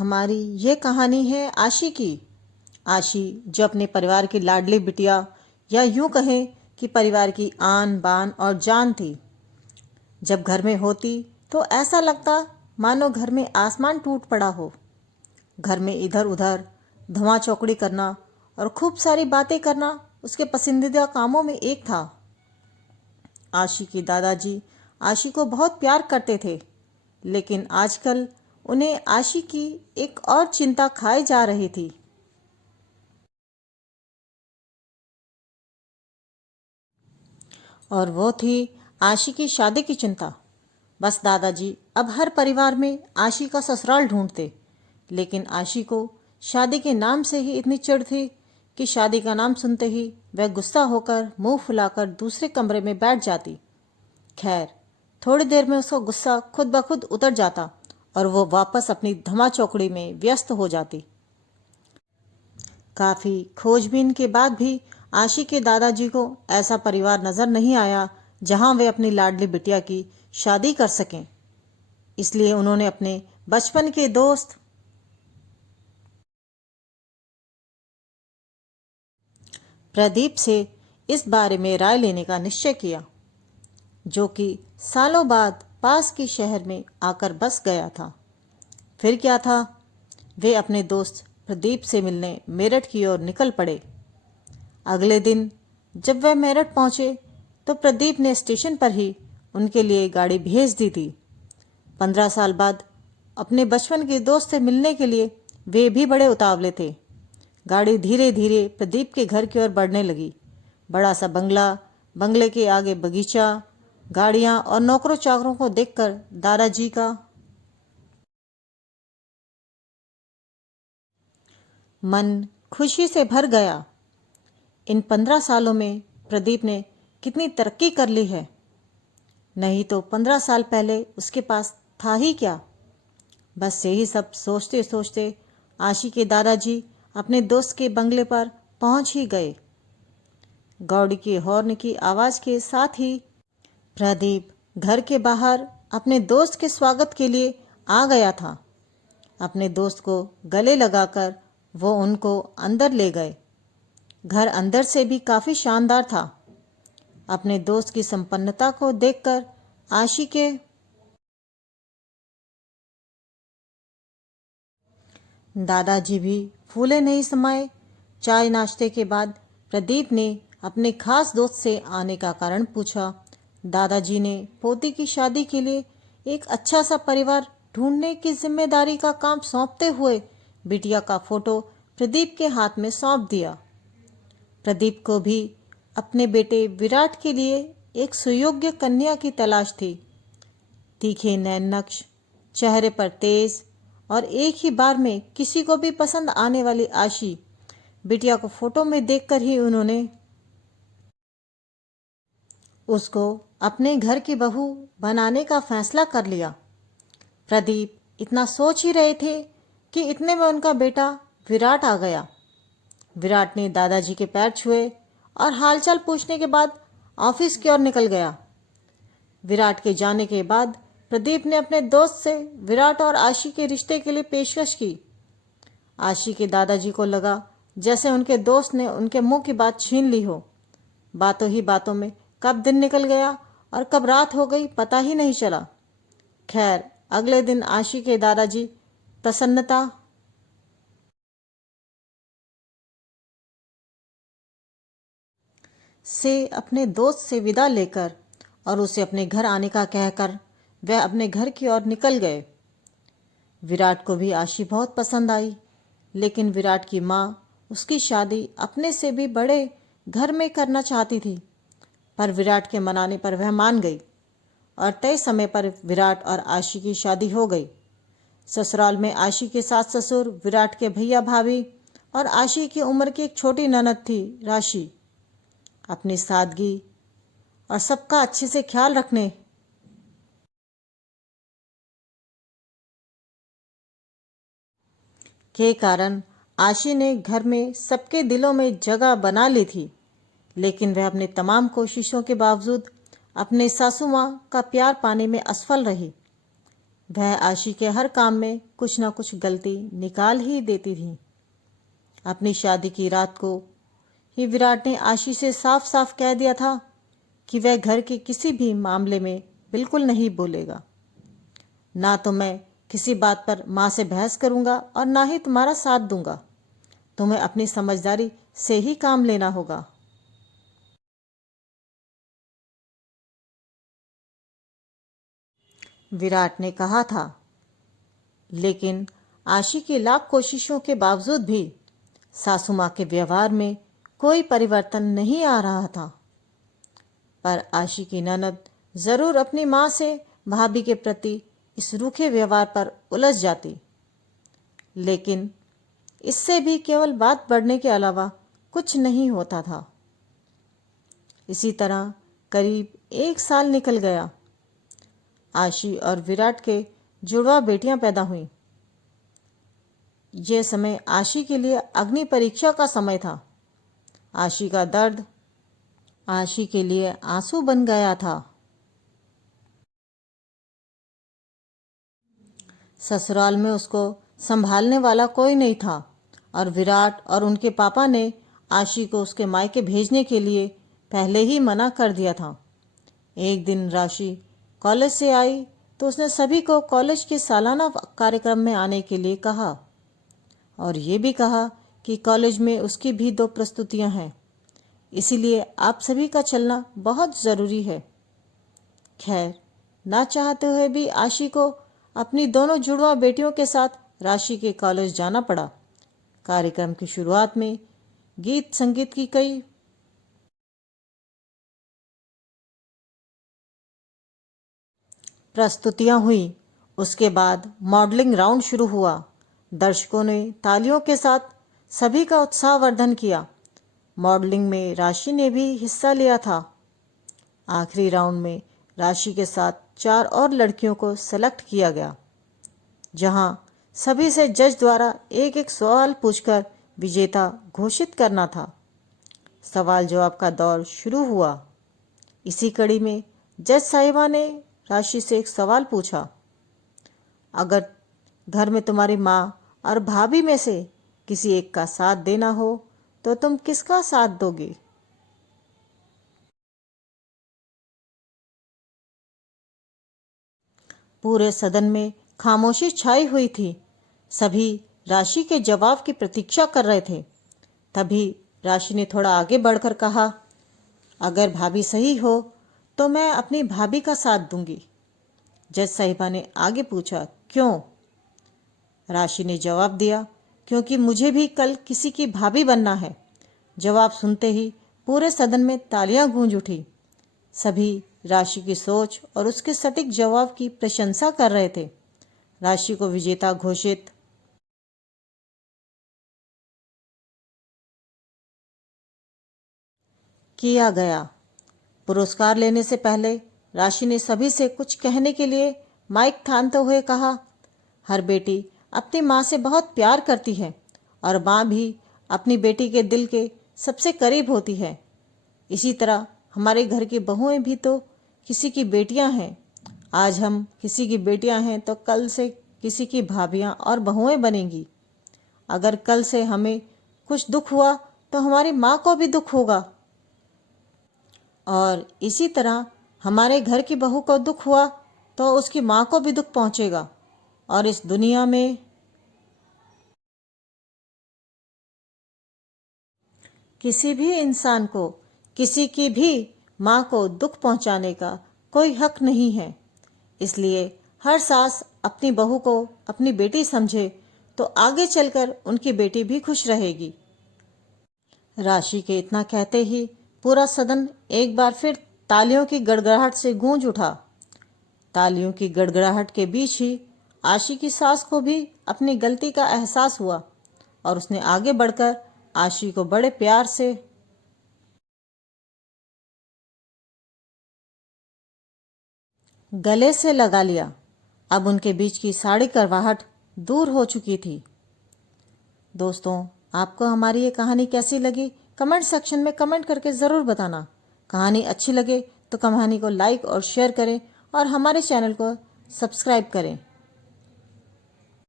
हमारी ये कहानी है आशी की। आशी जो अपने परिवार की लाडली बिटिया या यूं कहें कि परिवार की आन बान और जान थी। जब घर में होती तो ऐसा लगता मानो घर में आसमान टूट पड़ा हो। घर में इधर उधर धुआं चौकड़ी करना और खूब सारी बातें करना उसके पसंदीदा कामों में एक था। आशी के दादाजी आशी को बहुत प्यार करते थे, लेकिन आजकल उन्हें आशी की एक और चिंता खाई जा रही थी। और वो थी आशी की शादी की चिंता। बस दादाजी अब हर परिवार में आशी का ससुराल ढूंढते, लेकिन आशी को शादी के नाम से ही इतनी चिढ़ थी कि शादी का नाम सुनते ही वह गुस्सा होकर मुंह फुलाकर दूसरे कमरे में बैठ जाती। खैर, थोड़ी देर में उसका गुस्सा खुद ब खुद उतर जाता और वो वापस अपनी धमा चौकड़ी में व्यस्त हो जाती। काफी खोजबीन के बाद भी आशी के दादाजी को ऐसा परिवार नजर नहीं आया जहां वे अपनी लाडली बिटिया की शादी कर सकें। इसलिए उन्होंने अपने बचपन के दोस्त प्रदीप से इस बारे में राय लेने का निश्चय किया, जो कि सालों बाद पास के शहर में आकर बस गया था। फिर क्या था, वे अपने दोस्त प्रदीप से मिलने मेरठ की ओर निकल पड़े। अगले दिन जब वह मेरठ पहुंचे तो प्रदीप ने स्टेशन पर ही उनके लिए गाड़ी भेज दी थी। 15 साल बाद अपने बचपन के दोस्त से मिलने के लिए वे भी बड़े उतावले थे। गाड़ी धीरे धीरे प्रदीप के घर की ओर बढ़ने लगी। बड़ा सा बंगला, बंगले के आगे बगीचा, गाड़ियां और नौकरों चाकरों को देखकर दादाजी का मन खुशी से भर गया। इन 15 सालों में प्रदीप ने कितनी तरक्की कर ली है। नहीं तो 15 साल पहले उसके पास था ही क्या। बस यही सब सोचते सोचते आशी के दादाजी अपने दोस्त के बंगले पर पहुंच ही गए। गाड़ी के हॉर्न की आवाज के साथ ही प्रदीप घर के बाहर अपने दोस्त के स्वागत के लिए आ गया था। अपने दोस्त को गले लगाकर वो उनको अंदर ले गए। घर अंदर से भी काफी शानदार था। अपने दोस्त की संपन्नता को देखकर आशी के दादाजी भी फूले नहीं समाये। चाय नाश्ते के बाद प्रदीप ने अपने खास दोस्त से आने का कारण पूछा। दादाजी ने पोती की शादी के लिए एक अच्छा सा परिवार ढूंढने की जिम्मेदारी का काम सौंपते हुए बिटिया का फोटो प्रदीप के हाथ में सौंप दिया। प्रदीप को भी अपने बेटे विराट के लिए एक सुयोग्य कन्या की तलाश थी। तीखे नैन नक्श, चेहरे पर तेज और एक ही बार में किसी को भी पसंद आने वाली आशी बिटिया को फोटो में देखकर ही उन्होंने उसको अपने घर की बहू बनाने का फैसला कर लिया। प्रदीप इतना सोच ही रहे थे कि इतने में उनका बेटा विराट आ गया। विराट ने दादाजी के पैर छुए और हालचाल पूछने के बाद ऑफिस की ओर निकल गया। विराट के जाने के बाद प्रदीप ने अपने दोस्त से विराट और आशी के रिश्ते के लिए पेशकश की। आशी के दादाजी को लगा जैसे उनके दोस्त ने उनके मुंह की बात छीन ली हो। बातों ही बातों में कब दिन निकल गया और कब रात हो गई पता ही नहीं चला। खैर, अगले दिन आशी के दादाजी प्रसन्नता से अपने दोस्त से विदा लेकर और उसे अपने घर आने का कहकर वह अपने घर की ओर निकल गए। विराट को भी आशी बहुत पसंद आई, लेकिन विराट की माँ उसकी शादी अपने से भी बड़े घर में करना चाहती थी। पर विराट के मनाने पर वह मान गई और तय समय पर विराट और आशी की शादी हो गई। ससुराल में आशी के सास ससुर, विराट के भैया भाभी और आशी की उम्र की एक छोटी ननद थी राशि। अपनी सादगी और सबका अच्छे से ख्याल रखने के कारण आशी ने घर में सबके दिलों में जगह बना ली थी। लेकिन वह अपने तमाम कोशिशों के बावजूद अपने सासू माँ का प्यार पाने में असफल रही। वह आशी के हर काम में कुछ ना कुछ गलती निकाल ही देती थी। अपनी शादी की रात को ही विराट ने आशी से साफ साफ कह दिया था कि वह घर के किसी भी मामले में बिल्कुल नहीं बोलेगा। ना तो मैं किसी बात पर माँ से बहस करूंगा और ना ही तुम्हारा साथ दूंगा। तुम्हें अपनी समझदारी से ही काम लेना होगा। विराट ने कहा था। लेकिन आशी की लाख कोशिशों के बावजूद भी सासू माँ के व्यवहार में कोई परिवर्तन नहीं आ रहा था। पर आशी की ननद जरूर अपनी माँ से भाभी के प्रति इस रूखे व्यवहार पर उलझ जाती, लेकिन इससे भी केवल बात बढ़ने के अलावा कुछ नहीं होता था। इसी तरह करीब 1 साल निकल गया। आशी और विराट के जुड़वा बेटियां पैदा हुईं। यह समय आशी के लिए अग्नि परीक्षा का समय था। आशी का दर्द आशी के लिए आंसू बन गया था। ससुराल में उसको संभालने वाला कोई नहीं था और विराट और उनके पापा ने आशी को उसके मायके भेजने के लिए पहले ही मना कर दिया था। एक दिन राशि कॉलेज से आई तो उसने सभी को कॉलेज के सालाना कार्यक्रम में आने के लिए कहा और ये भी कहा कि कॉलेज में उसकी भी 2 प्रस्तुतियां हैं, इसीलिए आप सभी का चलना बहुत ज़रूरी है। खैर, ना चाहते हुए भी आशी को अपनी दोनों जुड़वा बेटियों के साथ राशि के कॉलेज जाना पड़ा। कार्यक्रम की शुरुआत में गीत संगीत की कई प्रस्तुतियां हुई। उसके बाद मॉडलिंग राउंड शुरू हुआ। दर्शकों ने तालियों के साथ सभी का उत्साहवर्धन किया। मॉडलिंग में राशि ने भी हिस्सा लिया था। आखिरी राउंड में राशि के साथ 4 और लड़कियों को सेलेक्ट किया गया, जहां सभी से जज द्वारा एक एक सवाल पूछकर विजेता घोषित करना था। सवाल जवाब का दौर शुरू हुआ। इसी कड़ी में जज साहिबा ने राशि से एक सवाल पूछा, अगर घर में तुम्हारी माँ और भाभी में से किसी एक का साथ देना हो तो तुम किसका साथ दोगे? पूरे सदन में खामोशी छाई हुई थी। सभी राशि के जवाब की प्रतीक्षा कर रहे थे। तभी राशि ने थोड़ा आगे बढ़कर कहा, अगर भाभी सही हो तो मैं अपनी भाभी का साथ दूंगी। जज साहिबा ने आगे पूछा, क्यों? राशि ने जवाब दिया, क्योंकि मुझे भी कल किसी की भाभी बनना है। जवाब सुनते ही पूरे सदन में तालियां गूंज उठी। सभी राशि की सोच और उसके सटीक जवाब की प्रशंसा कर रहे थे। राशि को विजेता घोषित किया गया। पुरस्कार लेने से पहले राशि ने सभी से कुछ कहने के लिए माइक थामते हुए कहा, हर बेटी अपनी माँ से बहुत प्यार करती है और माँ भी अपनी बेटी के दिल के सबसे करीब होती है। इसी तरह हमारे घर की बहुएं भी तो किसी की बेटियां हैं। आज हम किसी की बेटियां हैं तो कल से किसी की भाभियां और बहुएं बनेंगी। अगर कल से हमें कुछ दुख हुआ तो हमारी माँ को भी दुख होगा, और इसी तरह हमारे घर की बहू को दुख हुआ तो उसकी माँ को भी दुख पहुंचेगा। और इस दुनिया में किसी भी इंसान को किसी की भी माँ को दुख पहुंचाने का कोई हक नहीं है। इसलिए हर सास अपनी बहू को अपनी बेटी समझे तो आगे चलकर उनकी बेटी भी खुश रहेगी। राशि के इतना कहते ही पूरा सदन एक बार फिर तालियों की गड़गड़ाहट से गूंज उठा। तालियों की गड़गड़ाहट के बीच ही आशी की सास को भी अपनी गलती का एहसास हुआ और उसने आगे बढ़कर आशी को बड़े प्यार से गले से लगा लिया। अब उनके बीच की साड़ी करवाहट दूर हो चुकी थी। दोस्तों, आपको हमारी ये कहानी कैसी लगी? कमेंट सेक्शन में कमेंट करके ज़रूर बताना। कहानी अच्छी लगे तो कहानी को लाइक और शेयर करें और हमारे चैनल को सब्सक्राइब करें।